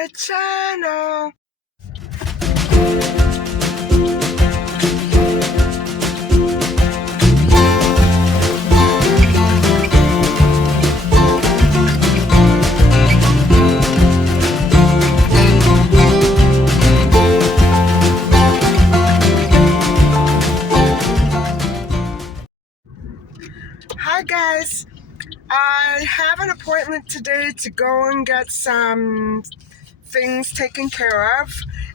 my channel. Hi guys, I have an appointment today to go and get some things taken care of,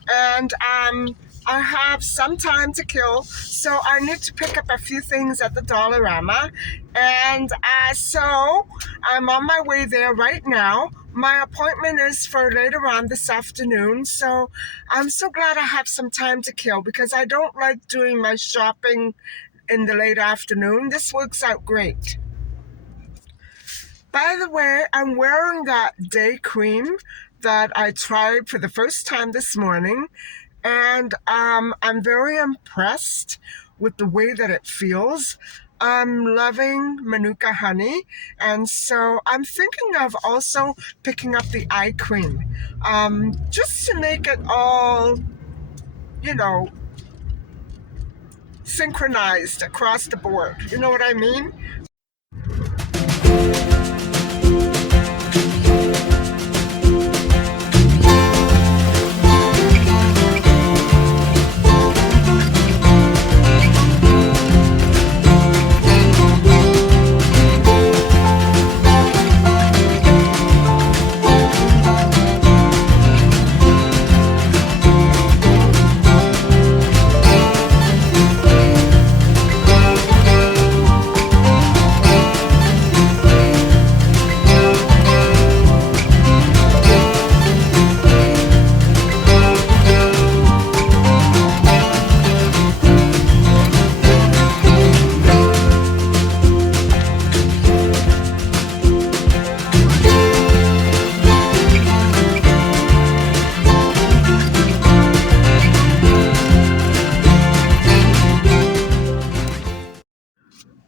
and I have some time to kill, so I need to pick up a few things at the Dollarama, and so I'm on my way there right now. My appointment is for later on this afternoon, so I'm so glad I have some time to kill because I don't like doing my shopping in the late afternoon. This works out great. By the way, I'm wearing that day cream that I tried for the first time this morning, and I'm very impressed with the way that it feels. I'm loving Manuka honey, and so I'm thinking of also picking up the eye cream, just to make it all, you know, synchronized across the board. You know what I mean?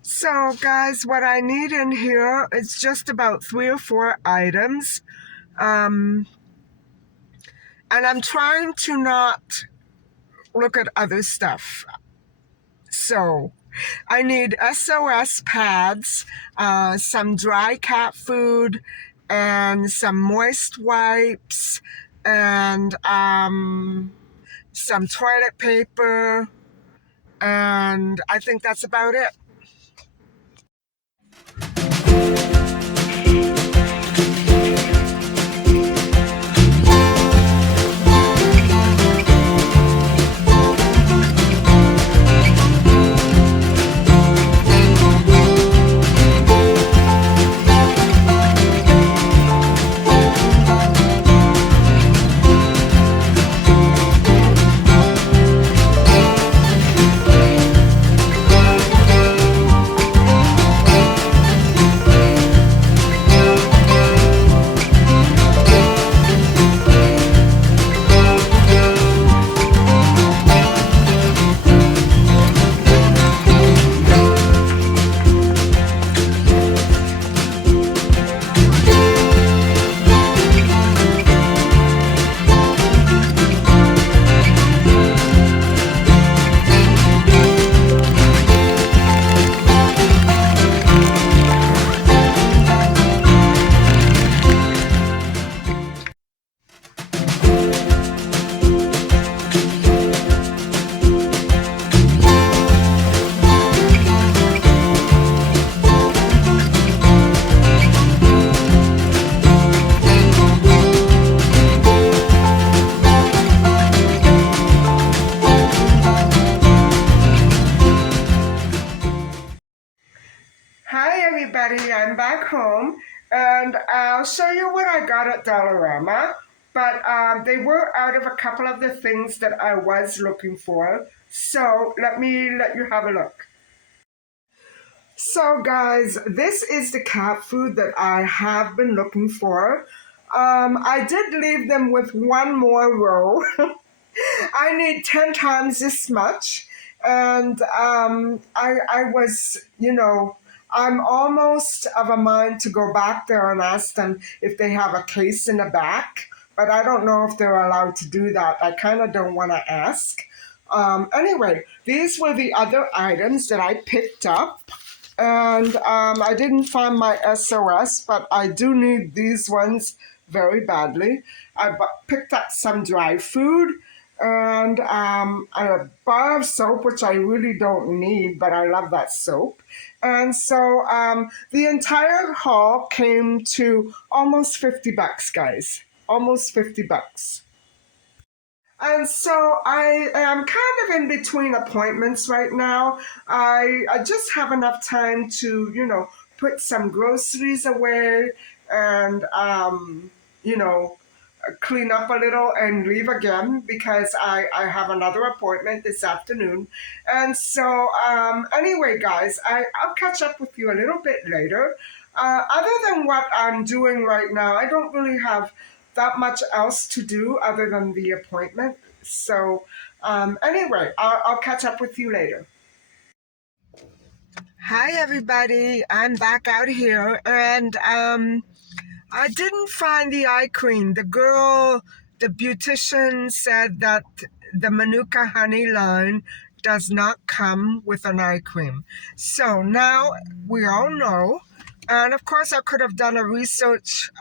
So guys, what I need in here is just about 3 or 4 items. And I'm trying to not look at other stuff. So I need SOS pads, some dry cat food, and some moist wipes, and some toilet paper, and I think that's about it. Hi everybody, I'm back home, and I'll show you what I got at Dollarama, but they were out of a couple of the things that I was looking for, so let you have a look. So guys, this is the cat food that I have been looking for. I did leave them with one more row. I need 10 times this much. And I was, I'm almost of a mind to go back there and ask them if they have a case in the back but I don't know if they're allowed to do that. I kind of don't want to ask. Anyway, these were the other items that I picked up. And I didn't find my SOS, but I do need these ones very badly. Picked up some dry food and a bar of soap, which I really don't need, but I love that soap. And so the entire haul came to almost $50, guys. Almost $50. And so I am kind of in between appointments right now. I just have enough time to, put some groceries away and, you know, clean up a little and leave again because I have another appointment this afternoon. And so, anyway, guys, I'll catch up with you a little bit later. Other than what I'm doing right now, I don't really have that much else to do other than the appointment. So, anyway, I'll catch up with you later. Hi, everybody. I'm back out here, and I didn't find the eye cream. The beautician said that the Manuka honey line does not come with an eye cream. So now we all know. And of course, I could have done a research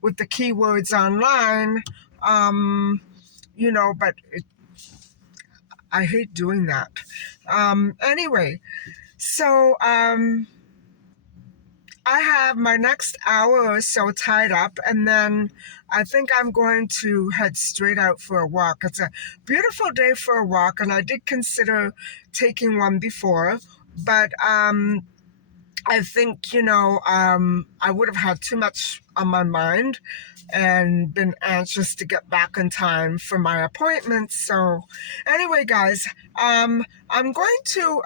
with the keywords online, but I hate doing that. Anyway, so I have my next hour or so tied up, and then I think I'm going to head straight out for a walk. It's a beautiful day for a walk, and I did consider taking one before, but I think, I would have had too much on my mind and been anxious to get back in time for my appointment. So, anyway, guys, I'm going to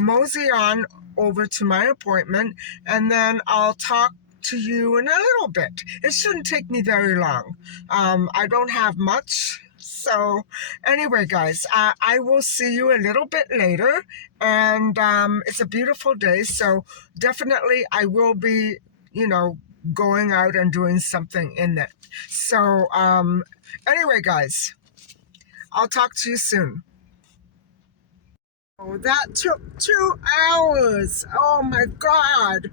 mosey on over to my appointment, and then I'll talk to you in a little bit. It shouldn't take me very long. I don't have much. So, anyway, guys, I will see you a little bit later. And it's a beautiful day. So, definitely, I will be, going out and doing something in it. So, anyway, guys, I'll talk to you soon. Oh, that took 2 hours. Oh my God.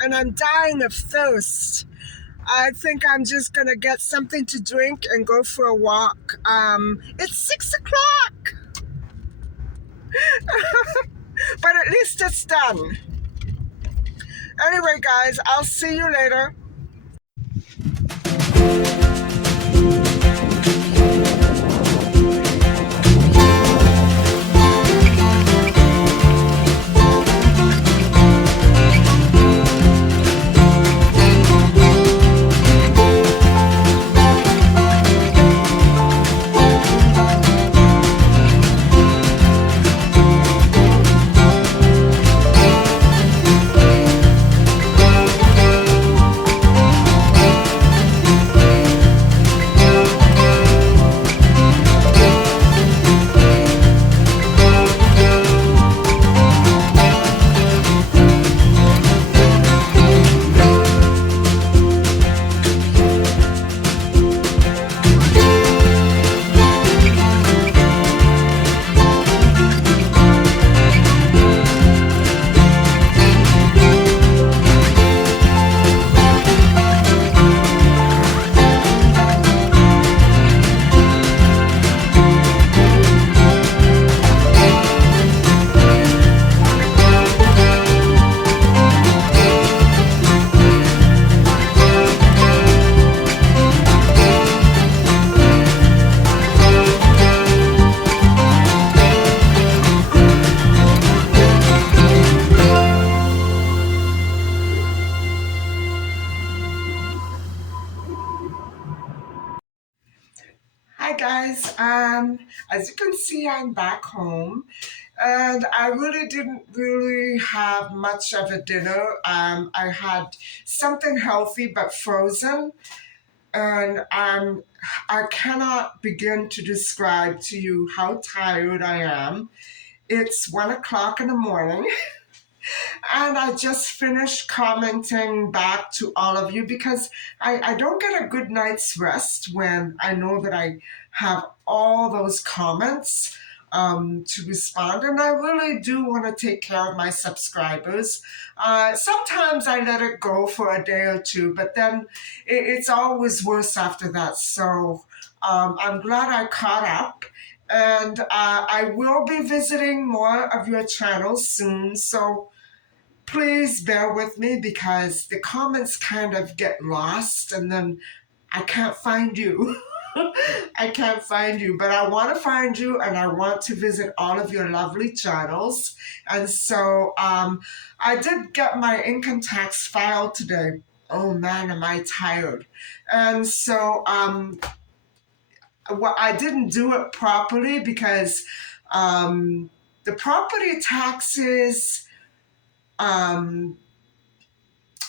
And I'm dying of thirst. I think I'm just gonna get something to drink and go for a walk. It's 6 o'clock, but at least it's done. Anyway, guys, I'll see you later. Hi guys, as you can see, I'm back home, and I really didn't really have much of a dinner. I had something healthy but frozen, and I cannot begin to describe to you how tired I am. It's 1 o'clock in the morning, And I just finished commenting back to all of you because I don't get a good night's rest when I know that I have all those comments to respond. And I really do want to take care of my subscribers. Sometimes I let it go for a day or two, but then it's always worse after that. So I'm glad I caught up. And I will be visiting more of your channels soon. So please bear with me because the comments kind of get lost and then I can't find you. I can't find you, but I want to find you and I want to visit all of your lovely channels. And so I did get my income tax file today. Oh man, am I tired. And so well, I didn't do it properly because the property taxes, um,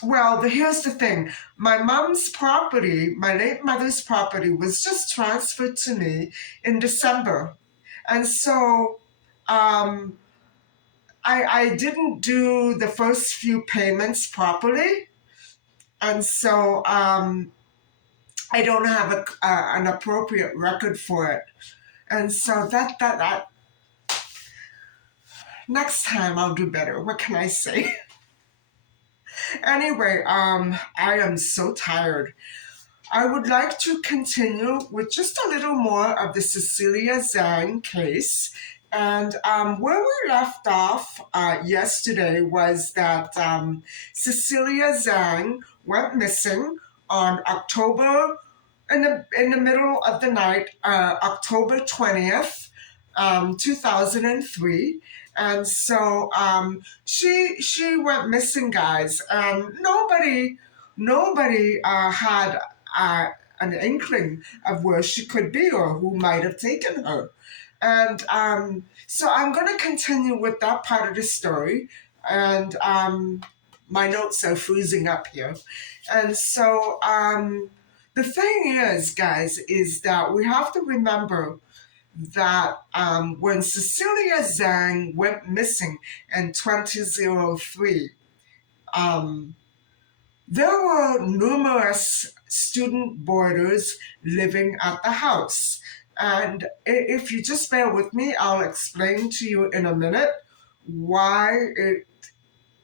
well, here's the thing. My mom's property, my late mother's property, was just transferred to me in December. And so um, I didn't do the first few payments properly. And so I don't have an appropriate record for it. And so that next time I'll do better. What can I say? Anyway, I am so tired. I would like to continue with just a little more of the Cecilia Zhang case. And where we left off yesterday was that Cecilia Zhang went missing on October, in the middle of the night, October 20th, 2003. And so she went missing, guys. Nobody had an inkling of where she could be or who might have taken her. And so I'm going to continue with that part of the story. And my notes are freezing up here. And so the thing is, guys, is that we have to remember that when Cecilia Zhang went missing in 2003, there were numerous student boarders living at the house. And if you just bear with me, I'll explain to you in a minute why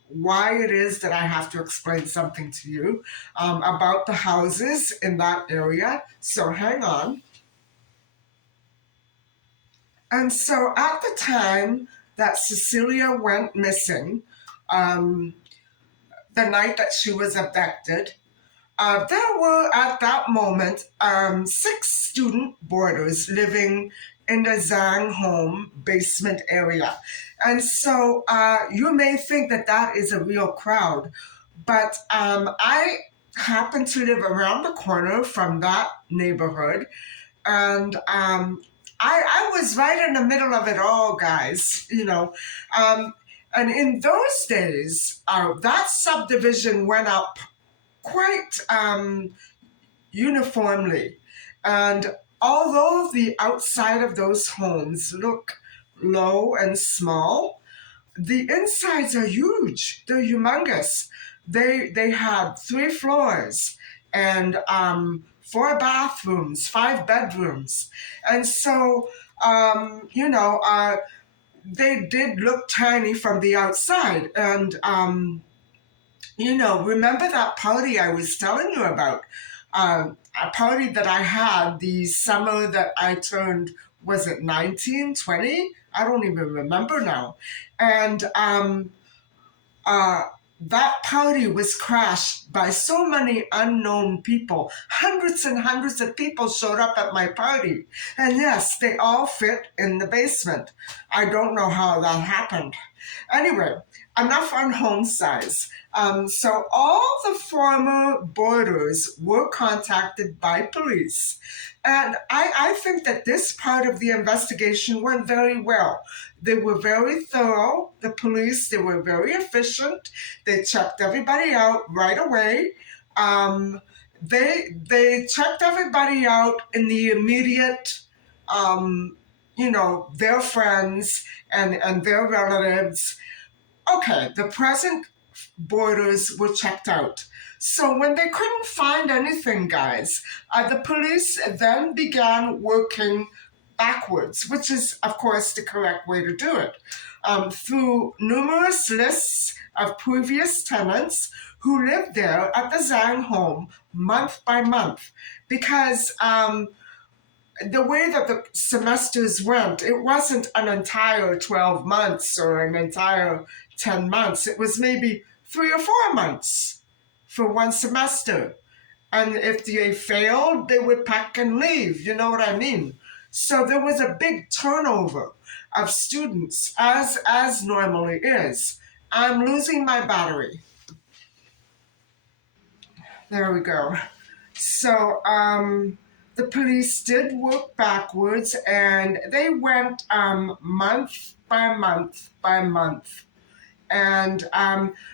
it is that I have to explain something to you about the houses in that area. So hang on. And so at the time that Cecilia went missing, the night that she was abducted, there were at that moment 6 student boarders living in the Zhang home basement area. And so you may think that that is a real crowd, but I happen to live around the corner from that neighborhood. And I was right in the middle of it all, guys, you know. And in those days, that subdivision went up quite uniformly. And although the outside of those homes look low and small, the insides are huge. They're humongous. They had 3 floors and 4 bathrooms, 5 bedrooms. And so, they did look tiny from the outside. And remember that party I was telling you about? A party that I had the summer that I turned, was it 19, 20? I don't even remember now. And that party was crashed by so many unknown people. Hundreds and hundreds of people showed up at my party. And yes, they all fit in the basement. I don't know how that happened. Anyway, enough on home size. So all the former boarders were contacted by police. And I think that this part of the investigation went very well. They were very thorough, the police. They were very efficient. They checked everybody out right away. They checked everybody out in the immediate, their friends and their relatives. Okay, the present borders were checked out. So when they couldn't find anything, guys, the police then began working backwards, which is, of course, the correct way to do it, through numerous lists of previous tenants who lived there at the Zhang home month by month. Because the way that the semesters went, it wasn't an entire 12 months or an entire 10 months. It was maybe 3 or 4 months for one semester. And if they failed, they would pack and leave. You know what I mean? So there was a big turnover of students, as normally is. I'm losing my battery. There we go. So the police did work backwards, and they went month by month by month. And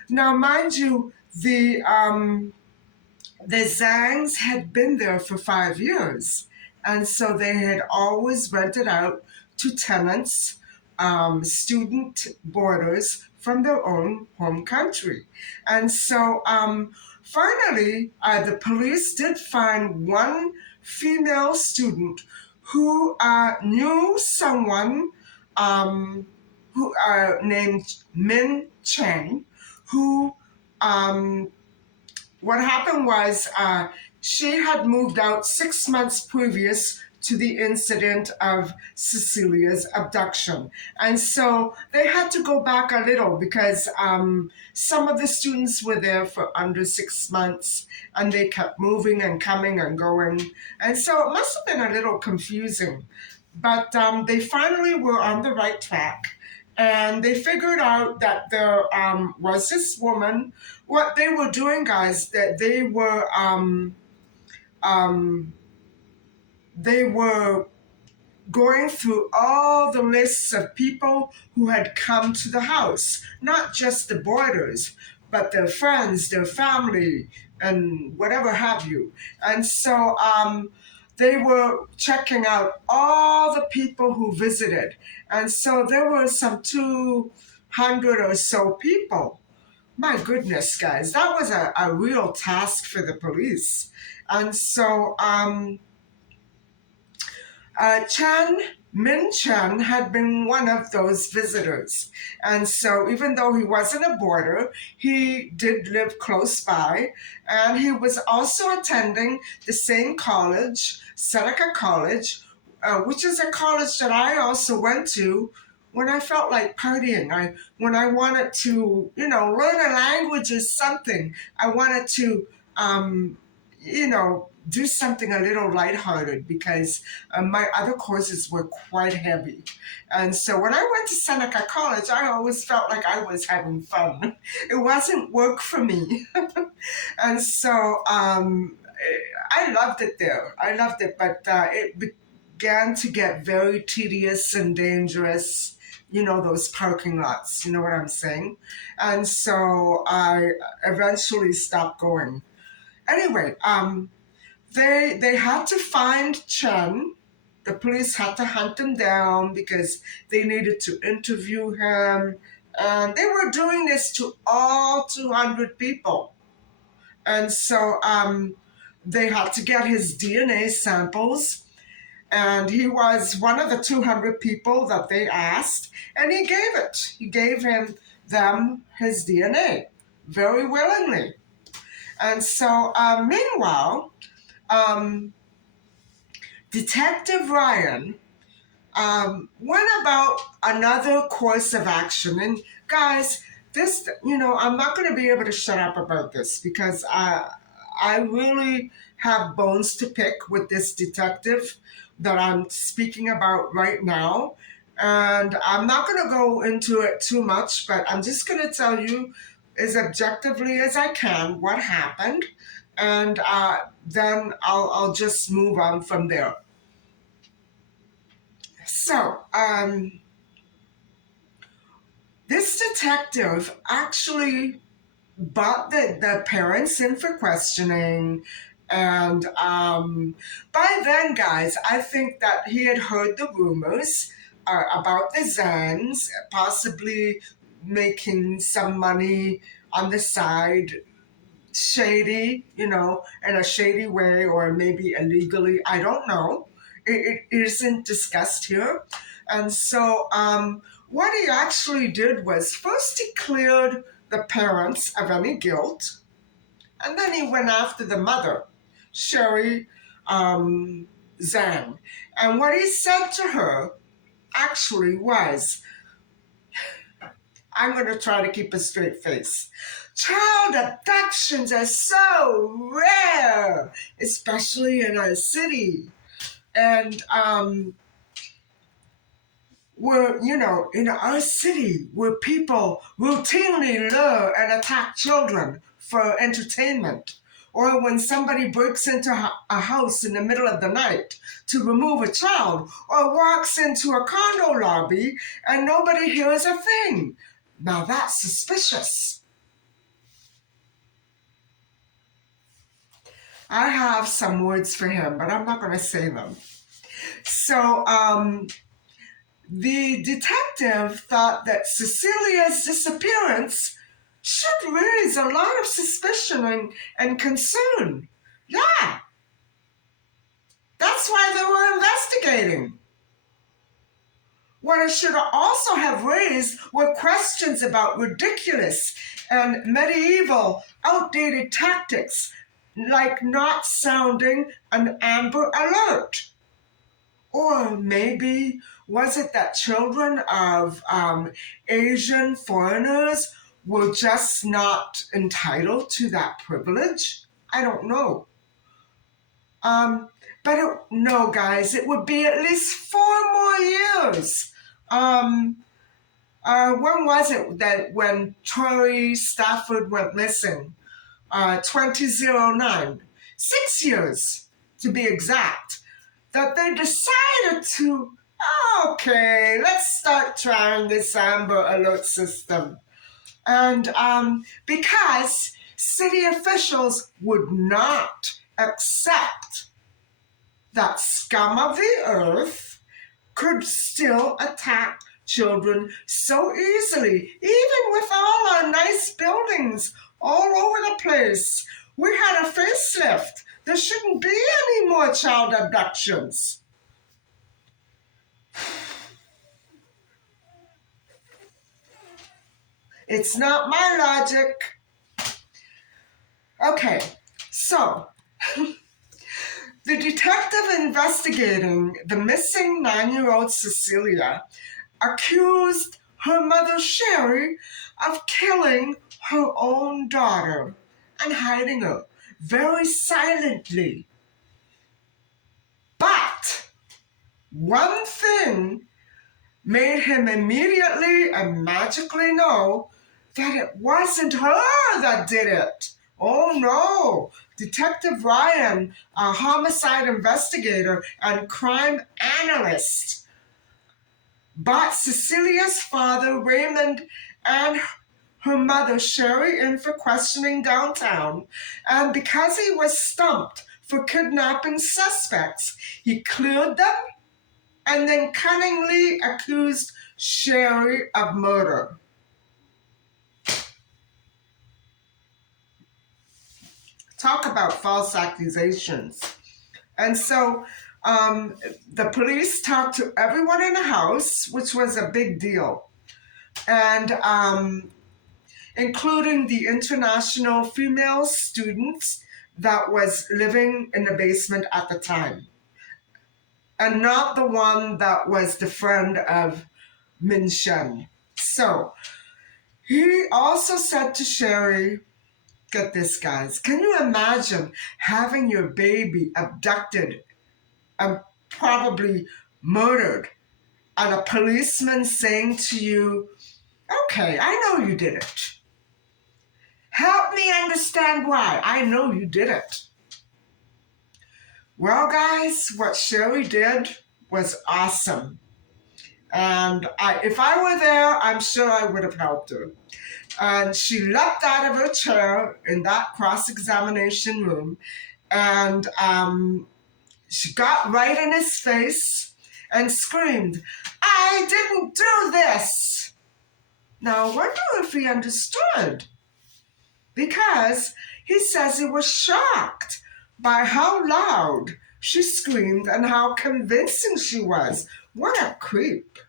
now, mind you, the Zangs had been there for 5 years, and so they had always rented out to tenants, student boarders from their own home country. And so finally, the police did find one female student who knew someone who named Min Chen, who what happened was she had moved out 6 months previous to the incident of Cecilia's abduction. And so they had to go back a little because some of the students were there for under 6 months and they kept moving and coming and going. And so it must have been a little confusing. But they finally were on the right track, and they figured out that there was this woman. What they were doing, guys, that they were going through all the lists of people who had come to the house, not just the boarders, but their friends, their family, and whatever have you. And so they were checking out all the people who visited. And so there were some 200 or so people. My goodness, guys, that was a real task for the police. And so Min Chen had been one of those visitors. And so even though he wasn't a boarder, he did live close by. And he was also attending the same college, Seneca College, which is a college that I also went to when I felt like partying. When I wanted to, learn a language or something. I wanted to, do something a little lighthearted because my other courses were quite heavy. And so when I went to Seneca College, I always felt like I was having fun. It wasn't work for me. And so I loved it there. I loved it, but it began to get very tedious and dangerous. Those parking lots, you know what I'm saying? And so I eventually stopped going. Anyway, they had to find Chen. The police had to hunt him down because they needed to interview him. And they were doing this to all 200 people. And so they had to get his DNA samples. And he was one of the 200 people that they asked. And he gave it. He gave them his DNA very willingly. And so meanwhile, Detective Ryan went about another course of action. And guys, this, I'm not going to be able to shut up about this because I really have bones to pick with this detective that I'm speaking about right now. And I'm not going to go into it too much, but I'm just going to tell you as objectively as I can what happened. And then I'll just move on from there. So, this detective actually brought the parents in for questioning. And by then, guys, I think that he had heard the rumors about the Zans possibly making some money on the side, shady, in a shady way, or maybe illegally. I don't know. It isn't discussed here. And so, what he actually did was first he cleared the parents of any guilt, and then he went after the mother, Sherry Zhang. And what he said to her actually was, I'm going to try to keep a straight face. Child abductions are so rare, especially in our city. And in our city, where people routinely lure and attack children for entertainment, or when somebody breaks into a house in the middle of the night to remove a child, or walks into a condo lobby and nobody hears a thing. Now that's suspicious. I have some words for him, but I'm not going to say them. So, the detective thought that Cecilia's disappearance should raise a lot of suspicion and concern. Yeah, that's why they were investigating. What it should also have raised were questions about ridiculous and medieval, outdated tactics, like not sounding an Amber Alert. Or maybe was it that children of Asian foreigners were just not entitled to that privilege? I don't know. No, guys, it would be at least 4 more years. When was it that when Tori Stafford went missing? 2009. 6 years, to be exact. That they decided to, okay, let's start trying this Amber Alert system. And because city officials would not accept that scum of the earth could still attack children so easily, even with all our nice buildings all over the place. We had a facelift. There shouldn't be any more child abductions. It's not my logic. Okay, so the detective investigating the missing 9-year-old Cecilia accused her mother Sherry of killing her own daughter and hiding her very silently. But one thing made him immediately and magically know that it wasn't her that did it. Oh no! Detective Ryan, a homicide investigator and crime analyst, brought Cecilia's father, Raymond, and her mother, Sherry, in for questioning downtown. And because he was stumped for kidnapping suspects, he cleared them and then cunningly accused Sherry of murder. Talk about false accusations. And so the police talked to everyone in the house, which was a big deal, and including the international female students that was living in the basement at the time, and not the one that was the friend of Min Shen. So he also said to Sherry, get this, guys, can you imagine having your baby abducted and probably murdered, and a policeman saying to you, okay, I know you did it. Help me understand why. I know you did it. Well, guys, what Sherry did was awesome. And if I were there, I'm sure I would have helped her. And she leapt out of her chair in that cross-examination room, and she got right in his face and screamed, I didn't do this. Now, I wonder if he understood, because he says he was shocked by how loud she screamed and how convincing she was. What a creep.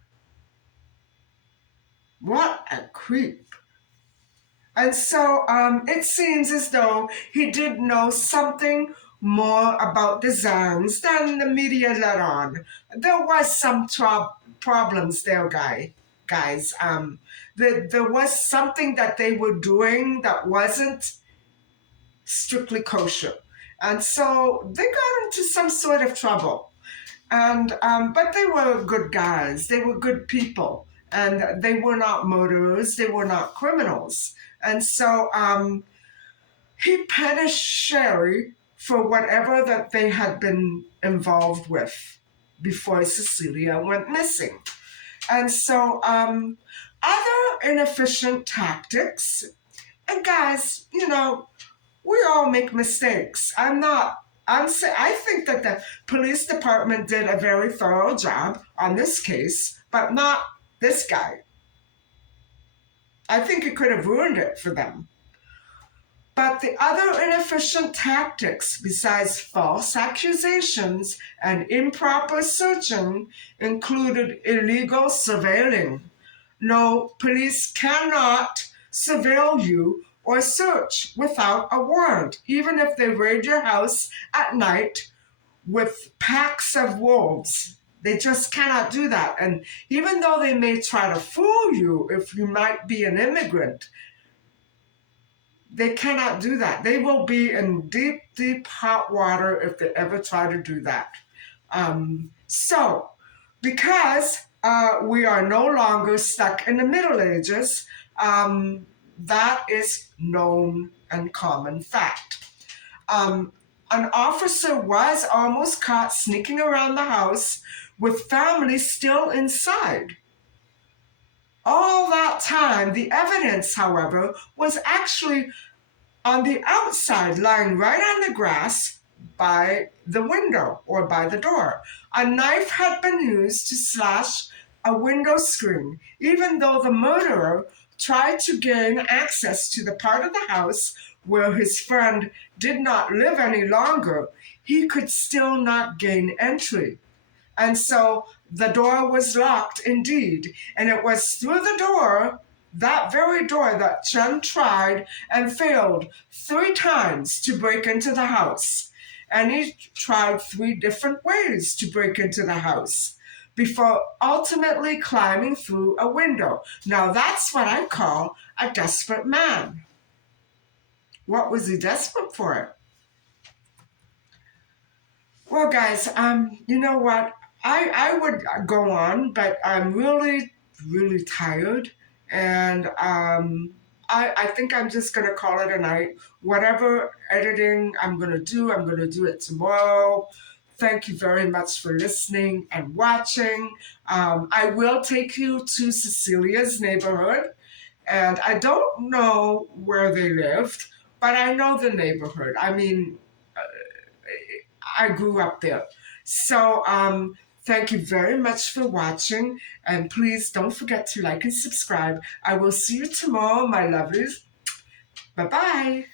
What a creep. And so it seems as though he did know something more about the Zangs than the media let on. There was some problems there, guys. There was something that they were doing that wasn't strictly kosher. And so they got into some sort of trouble. And but they were good guys. They were good people, and they were not murderers. They were not criminals. And so he punished Sherry for whatever that they had been involved with before Cecilia went missing. And so other inefficient tactics. And guys, we all make mistakes. I think that the police department did a very thorough job on this case, but not this guy. I think it could have ruined it for them. But the other inefficient tactics, besides false accusations and improper searching, included illegal surveilling. No, police cannot surveil you or search without a warrant, even if they raid your house at night with packs of wolves. They just cannot do that. And even though they may try to fool you if you might be an immigrant, they cannot do that. They will be in deep, deep hot water if they ever try to do that. So, because we are no longer stuck in the Middle Ages, that is known and common fact. An officer was almost caught sneaking around the house with family still inside. All that time, the evidence, however, was actually on the outside, lying right on the grass by the window or by the door. A knife had been used to slash a window screen, even though the murderer tried to gain access to the part of the house where his friend did not live any longer. He could still not gain entry. And so the door was locked indeed. And it was through the door, that very door, that Chen tried and failed 3 times to break into the house. And he tried 3 different ways to break into the house before ultimately climbing through a window. Now that's what I call a desperate man. What was he desperate for? Well, guys, you know what? I would go on, but I'm really, really tired. And I think I'm just going to call it a night. Whatever editing I'm going to do it tomorrow. Thank you very much for listening and watching. I will take you to Cecilia's neighborhood. And I don't know where they lived, but I know the neighborhood. I mean, I grew up there. So thank you very much for watching. And please don't forget to like and subscribe. I will see you tomorrow, my lovelies. Bye-bye.